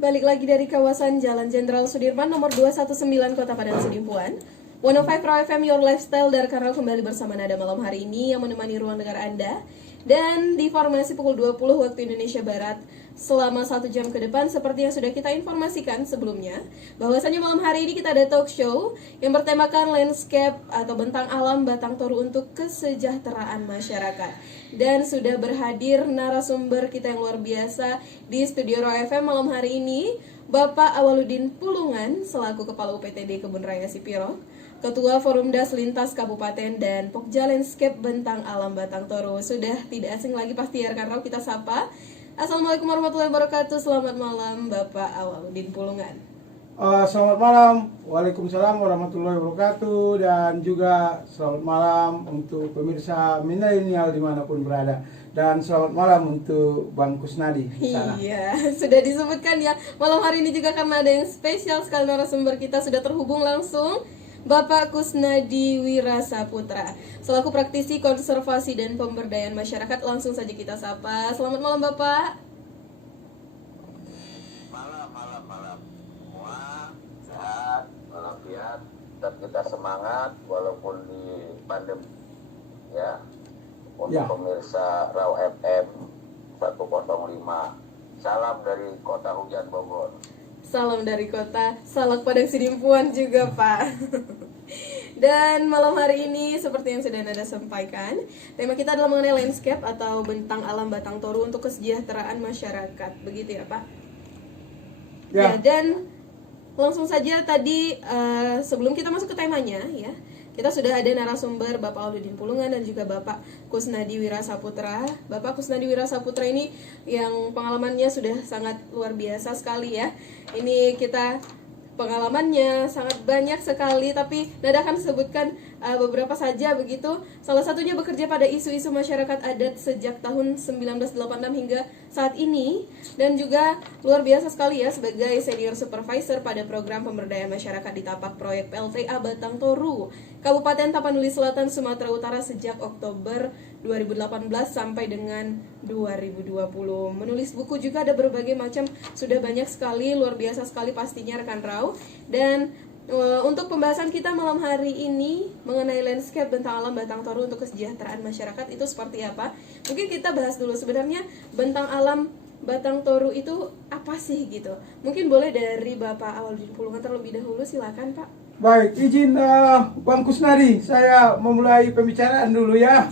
Balik lagi dari kawasan Jalan Jenderal Sudirman nomor 219 Kota Padang Sidimpuan. 105 Raw FM Your Lifestyle dari Karnal kembali bersama Nada malam hari ini yang menemani ruang dengar Anda. Dan di formasi pukul 20 waktu Indonesia Barat selama 1 jam ke depan, seperti yang sudah kita informasikan sebelumnya, bahwasanya malam hari ini kita ada talk show yang bertemakan landscape atau bentang alam Batang Toru untuk kesejahteraan masyarakat. Dan sudah berhadir narasumber kita yang luar biasa di studio Raw FM malam hari ini, Bapak Awaludin Pulungan selaku Kepala UPTD Kebun Raya Sipiro, Ketua Forum Das Lintas Kabupaten, dan Pokja Landscape Bentang Alam Batang Toru. Sudah tidak asing lagi pasti ya rekan Raw, kita sapa. Assalamualaikum warahmatullahi wabarakatuh. Selamat malam Bapak Awaludin Pulungan. Selamat malam. Waalaikumsalam warahmatullahi wabarakatuh. Dan juga selamat malam untuk pemirsa milenial dimanapun berada. Dan selamat malam untuk Bang Kusnadi di sana. Iya, sudah disebutkan ya. Malam hari ini juga karena ada yang spesial sekali narasumber kita sudah terhubung langsung. Bapak Kusnadi Wirasaputra selaku praktisi konservasi dan pemberdayaan masyarakat. Langsung saja kita sapa. Selamat malam Bapak. Malam semua sehat walafiat, tetap kita semangat walaupun di pandemi ya. Untuk pemirsa Raw FM 105, salam dari Kota Hujan Bogor. Salam dari kota Salak Padang Sidimpuan juga Pak. Dan malam hari ini seperti yang sudah Nada sampaikan, tema kita adalah mengenai landscape atau bentang alam Batang Toru untuk kesejahteraan masyarakat. Begitu ya Pak? Ya, dan langsung saja tadi sebelum kita masuk ke temanya ya, kita sudah ada narasumber Bapak Awaludin Pulungan dan juga Bapak Kusnadi Wirasaputra. Bapak Kusnadi Wirasaputra ini yang pengalamannya sudah sangat luar biasa sekali ya. Ini kita pengalamannya sangat banyak sekali, tapi Nada akan sebutkan beberapa saja begitu. Salah satunya bekerja pada isu-isu masyarakat adat sejak tahun 1986 hingga saat ini, dan juga luar biasa sekali ya sebagai senior supervisor pada program pemberdayaan masyarakat di tapak proyek PLTA Batang Toru, Kabupaten Tapanuli Selatan, Sumatera Utara sejak Oktober 2018 sampai dengan 2020. Menulis buku juga ada berbagai macam, sudah banyak sekali, luar biasa sekali pastinya rekan Raw. Dan untuk pembahasan kita malam hari ini mengenai landscape bentang alam Batang Toru untuk kesejahteraan masyarakat itu seperti apa? Mungkin kita bahas dulu sebenarnya bentang alam Batang Toru itu apa sih gitu. Mungkin boleh dari Bapak Awaludin Pulungan terlebih dahulu, silakan Pak. Baik, izin Bang Kusnadi, saya memulai pembicaraan dulu ya.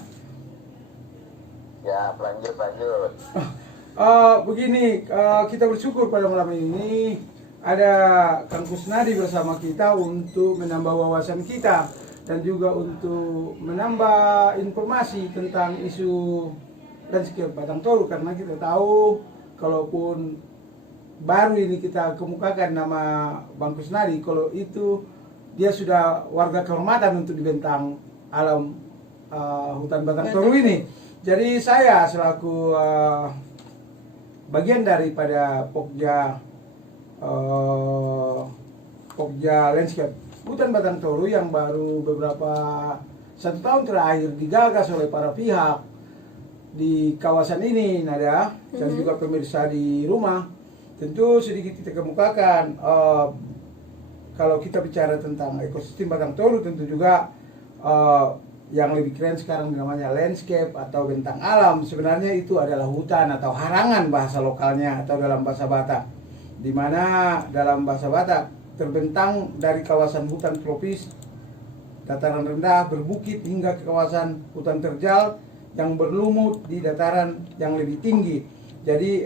Ya, lanjut. Begini, kita bersyukur pada malam ini ada Kang Kusnadi bersama kita untuk menambah wawasan kita dan juga untuk menambah informasi tentang isu landscape Batang Toru, karena kita tahu kalaupun baru ini kita kemukakan nama Bang Kusnadi, kalau itu dia sudah warga kehormatan untuk di bentang alam hutan Batang Toru ini. Jadi saya selaku bagian daripada Pokja Landscape Hutan Batang Toru yang baru beberapa 1 tahun terakhir digagas oleh para pihak di kawasan ini, Nada, dan juga pemirsa di rumah. Tentu sedikit kita kemukakan, kalau kita bicara tentang ekosistem Batang Toru, tentu juga yang lebih keren sekarang namanya landscape atau bentang alam. Sebenarnya itu adalah hutan atau harangan bahasa lokalnya atau dalam bahasa Batak, di mana dalam bahasa Batak terbentang dari kawasan hutan tropis dataran rendah berbukit hingga ke kawasan hutan terjal yang berlumut di dataran yang lebih tinggi. Jadi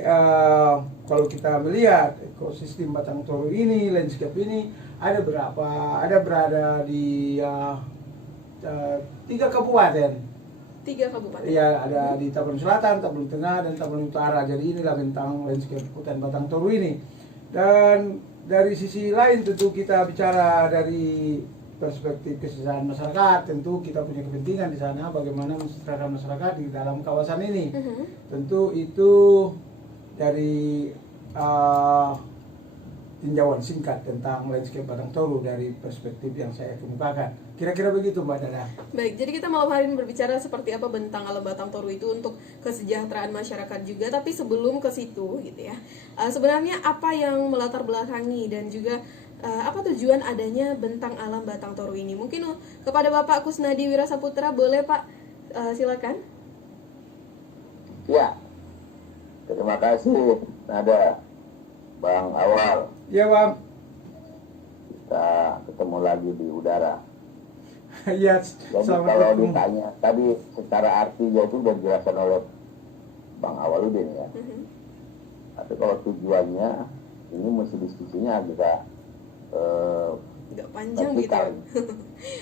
kalau kita melihat ekosistem Batang Toru ini, landscape ini ada berada di 3 kabupaten. 3 kabupaten. Iya, ada di Tapanuli Selatan, Tapanuli Tengah, dan Tapanuli Utara. Jadi inilah bentang landscape hutan Batang Toru ini. Dan dari sisi lain tentu kita bicara dari perspektif kesejahteraan masyarakat, tentu kita punya kepentingan di sana bagaimana mensejahterakan masyarakat di dalam kawasan ini. Tentu itu dari tinjauan singkat tentang landscape Batang Toru dari perspektif yang saya kemukakan. Kira-kira begitu Mbak Dada. Baik, jadi kita malam hari ini berbicara seperti apa bentang alam Batang Toru itu untuk kesejahteraan masyarakat juga. Tapi sebelum ke situ gitu ya, sebenarnya apa yang melatar belakangi dan juga apa tujuan adanya bentang alam Batang Toru ini? Mungkin kepada Bapak Kusnadi Wirasaputra, boleh Pak, silakan. Ya, terima kasih ada Bang Awal. Ya Bang. Kita ketemu lagi di udara. Ya, Jadi selamat kalau bertemu. ditanya tadi secara artinya itu sudah dijelaskan oleh Bang Awaludin ya. Tapi kalau tujuannya ini mesti diskusinya agak Nggak panjang gitu ya.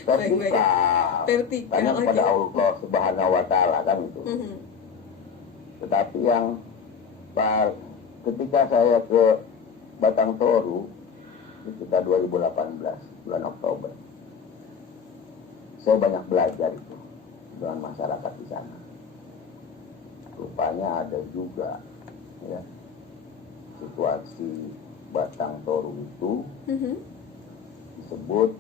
Baik. Vertikal Tanya kepada aja. Allah Subhanahu wa taala kan itu. Tetapi yang ketika saya ke Batang Toru sekitar 2018 bulan Oktober, saya banyak belajar itu dengan masyarakat di sana. Rupanya ada juga ya situasi Batang Toru itu disebut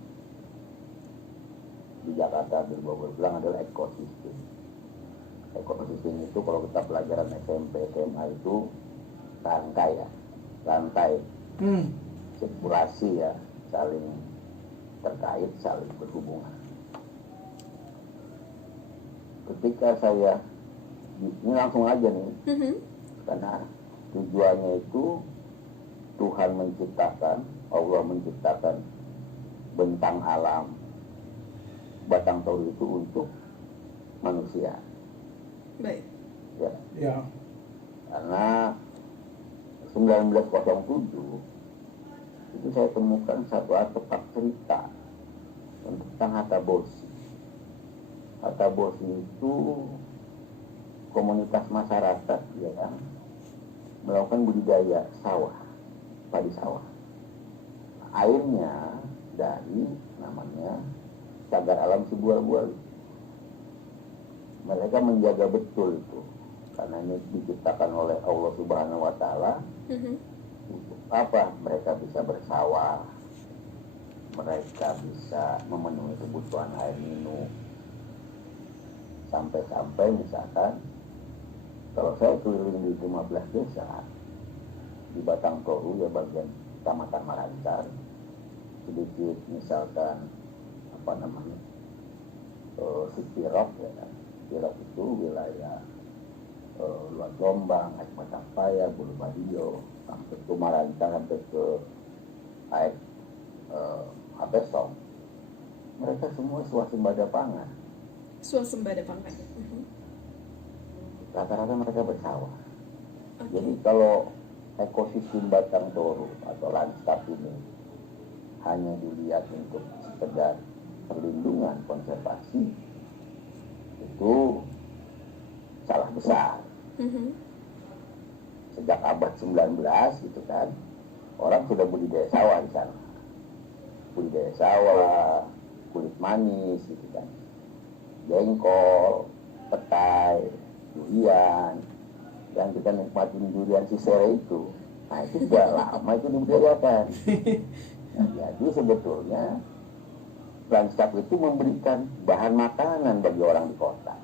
di Jakarta bilang adalah ekosistem. Ekosistem itu kalau kita pelajaran SMP SMA itu rantai sirkulasi ya, saling terkait, saling berhubungan. Ketika saya ini langsung aja nih, karena tujuannya itu Tuhan menciptakan, Allah menciptakan bentang alam Batang Toru itu untuk manusia. Baik. Ya. Ya. Karena 1907 itu saya temukan satu artefak cerita tentang Hataboshi. Hataboshi itu komunitas masyarakat ya kan, melakukan budidaya sawah, padi sawah. Airnya dari namanya cagar alam Sibual-bual. Mereka menjaga betul itu karena ini diciptakan oleh Allah Subhanahu wa taala. Apa? Mereka bisa bersawah, mereka bisa memenuhi kebutuhan air minum. Sampai-sampai misalkan kalau saya keliling di 15 desa di Batang Toru ya bagian Kecamatan Malancar, sedikit misalkan apa namanya Sipirok ya kan. Sipirok itu wilayah Luar Jombang, Aik Batapaya, Bulu Badio, sampai ke Malancar, sampai ke Aik Apesong. Mereka semua swasembada pangan. Swasembada pangan. Rata-rata mereka bersawah. Jadi kalau ekosistem Batang Toru atau lanskap ini hanya dilihat untuk sekedar perlindungan konservasi, itu salah besar. Sejak abad 19 gitu kan, orang sudah budidaya sawah di sana. Budidaya sawah, kulit manis gitu kan, jengkol, petai, durian, dan kita nikmatin durian Cisere itu. Nah itu sudah lama itu dibudidayakan. Nah, jadi sebetulnya lanskap itu memberikan bahan makanan bagi orang di kota.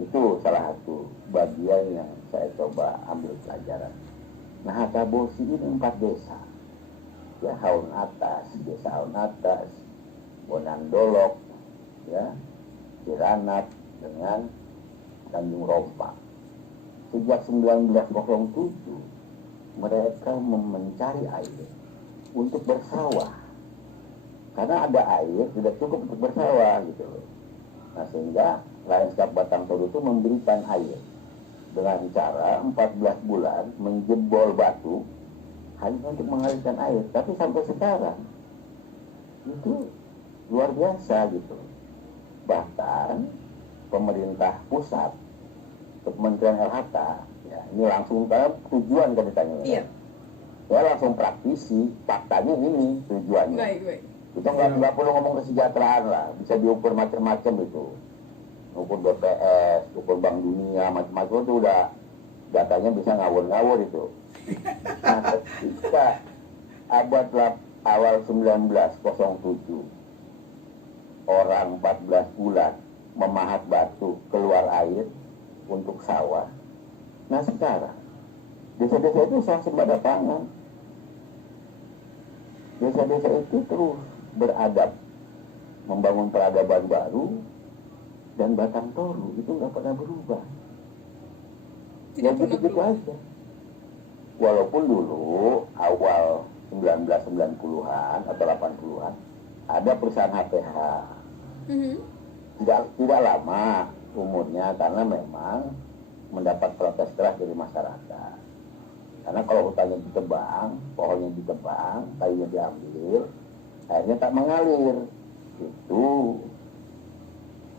Itu salah satu bagian yang saya coba ambil pelajaran. Nah Hataboshi ini 4 desa. Ya, Haun Atas, Desa Haun Atas, Bonandolok, ya, Ciranat dengan Tanjung Rompa. Sejak 1907 mereka mencari air untuk bersawah. Karena ada air tidak cukup untuk bersawah gitu loh. Nah sehingga lanskap Batang Toru itu memberikan air dengan cara 14 bulan menjebol batu hanya untuk mengalirkan air. Tapi sampai sekarang itu luar biasa gitu. Bahkan pemerintah pusat, Kementerian LHK, ya, ini langsung kan tujuan kan ditanya. Iya. Ya langsung praktisi, faktanya ini tujuannya. Baik. Kita nggak perlu ngomong kesejahteraan lah, bisa diukur macam-macam itu. Ukur BPS, ukur Bank Dunia, macam-macam itu udah datanya bisa ngawur-ngawur itu. Nah, ketika awal 1907 orang 14 bulan memahat batu keluar air untuk sawah. Nah sekarang desa-desa itu swasembada pangan. Desa-desa itu terus beradab, membangun peradaban baru, dan Batang Toru itu nggak pernah berubah. Tidak pernah gitu-gitu berubah. aja. Walaupun dulu awal 1990-an atau 80-an ada perusahaan HPH. Tidak lama umurnya karena memang mendapat protes keras dari masyarakat. Karena kalau hutannya ditebang, pohonnya ditebang, kayunya diambil, airnya tak mengalir. Itu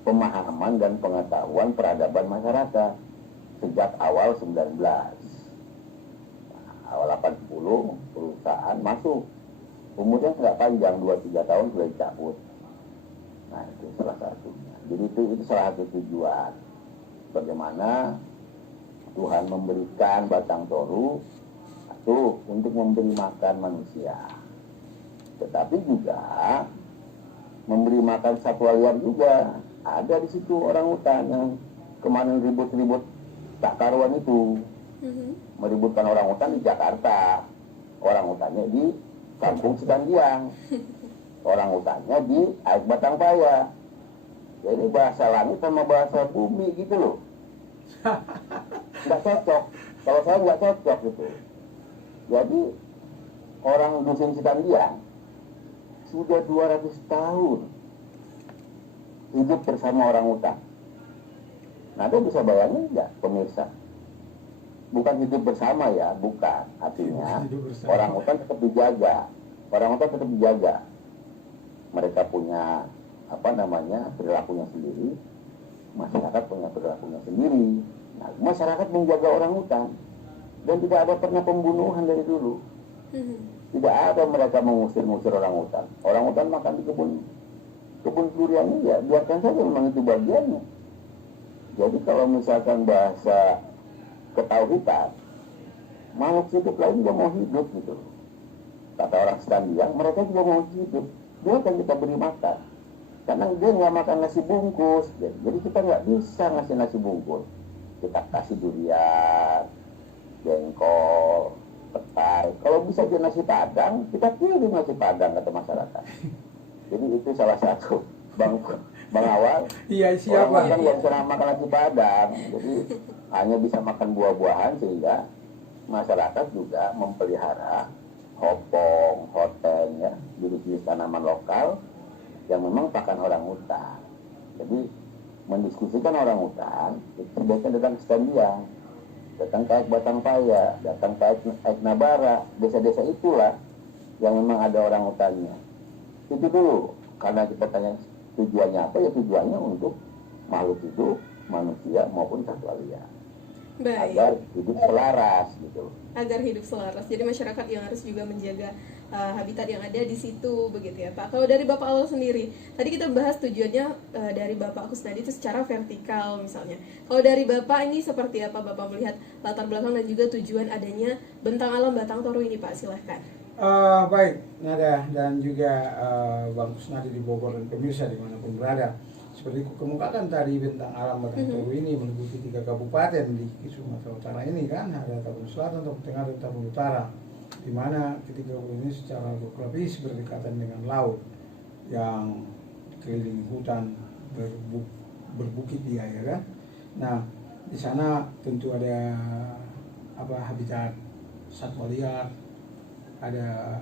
pemahaman dan pengetahuan peradaban masyarakat sejak awal 19. Awal 80 perusahaan masuk. Umurnya nggak panjang, 2-3 tahun sudah dicabut. Nah itu salah satunya. Jadi itu salah satu tujuan. Bagaimana Tuhan memberikan Batang Toru itu untuk memberi makan manusia. Tetapi juga memberi makan satwa liar juga. Ada di situ orang hutan yang kemarin ribut-ribut tak karuan itu. Meributkan orang hutan di Jakarta, orang hutannya di Kampung Sedandiang, orang hutannya di Aik Batang Paya. Jadi bahasa langit sama bahasa bumi gitu loh, nggak cocok. Kalau saya nggak cocok gitu. Jadi orang dusun Sedandiang sudah 200 tahun hidup bersama orang hutan. Nah, Anda bisa bayangin nggak pemirsa? Bukan hidup bersama ya, bukan. Artinya orang hutan tetap dijaga. Orang hutan tetap dijaga. Mereka punya perilakunya sendiri. Masyarakat punya perilakunya sendiri. Nah, masyarakat menjaga orang hutan. Dan tidak ada pernah pembunuhan dari dulu. Tidak ada mereka mengusir-ngusir orang hutan. Orang hutan makan di kebun duriannya, ya biarkan saja, memang itu bagiannya. Jadi kalau misalkan bahasa ketauhidan, makhluk hidup lain juga mau hidup gitu. Kata orang Sedandiang, mereka juga mau hidup. Dia akan kita beri makan. Karena dia nggak makan nasi bungkus, jadi kita nggak bisa ngasih nasi bungkus. Kita kasih durian, jengkol, petai. Kalau bisa dia nasi padang, kita kirim nasi padang kata masyarakat. Jadi itu salah satu Bang Awal. Iya, siapa? Orang makan yang pernah makan nasi padang, jadi hanya bisa makan buah-buahan, sehingga masyarakat juga memelihara hopong, hoteng, ya, jenis-jenis tanaman lokal yang memang pakan orang hutan. Jadi mendiskusikan orang hutan, itu sebaiknya datang ke Sedandiang, datang ke Aik Batang Paya, datang ke Aik Nabara, desa-desa itulah yang memang ada orang hutannya. Itu dulu, karena kita tanya tujuannya apa, ya tujuannya untuk makhluk hidup, manusia maupun satwa liar. Baik. Agar hidup selaras gitu. Agar hidup selaras. Jadi masyarakat yang harus juga menjaga habitat yang ada di situ, begitu ya Pak. Kalau dari Bapak Awal sendiri, tadi kita bahas tujuannya dari Bapak Kusnadi itu secara vertikal misalnya. Kalau dari Bapak ini seperti apa Bapak melihat latar belakang dan juga tujuan adanya Bentang Alam Batang Toru ini Pak? Silahkan. Baik, Nada dan juga Bang Kusnadi di Bogor dan pemirsa dimanapun berada. Seperti kemukakan tadi, Bentang Alam Batang Toru ini meliputi 3 kabupaten di Sumatera Utara ini kan, ada Tabun Selatan, Tabun Tengah, dan Tabun Utara, di mana ketiga kabupaten ini secara geografis berdekatan dengan laut yang dikelilingi hutan berbukit dia, ya kan. Nah, di sana tentu ada habitat satwa liar, ada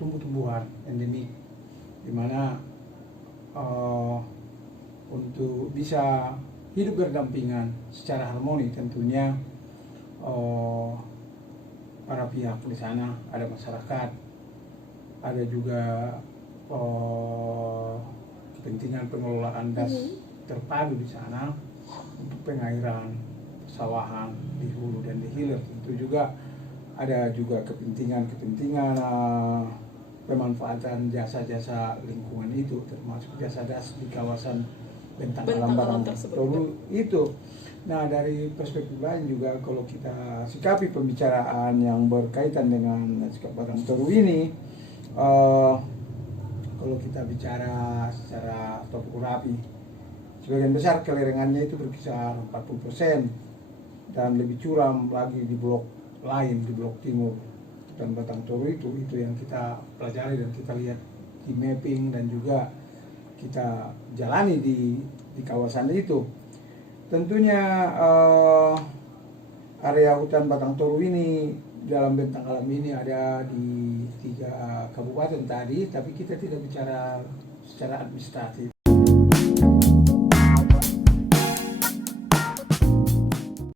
tumbuh-tumbuhan endemik, di mana untuk bisa hidup berdampingan secara harmoni tentunya para pihak di sana, ada masyarakat, ada juga kepentingan pengelolaan das terpadu di sana untuk pengairan, persawahan di hulu dan di hilir. Tentu juga ada juga kepentingan pemanfaatan jasa-jasa lingkungan itu, termasuk jasa das di kawasan bentang Bentang alam alam Batang tersebut, Toru itu. Nah, dari perspektif lain juga kalau kita sikapi pembicaraan yang berkaitan dengan lanskap Batang Toru ini, kalau kita bicara secara topografi, sebagian besar kelerengannya itu berkisar 40% dan lebih curam lagi di blok lain, di blok timur. Dan Batang Toru itu yang kita pelajari dan kita lihat di mapping dan juga kita jalani di kawasan itu. Tentunya area hutan Batang Toru ini dalam bentang alam ini ada di 3 kabupaten tadi, tapi kita tidak bicara secara administratif.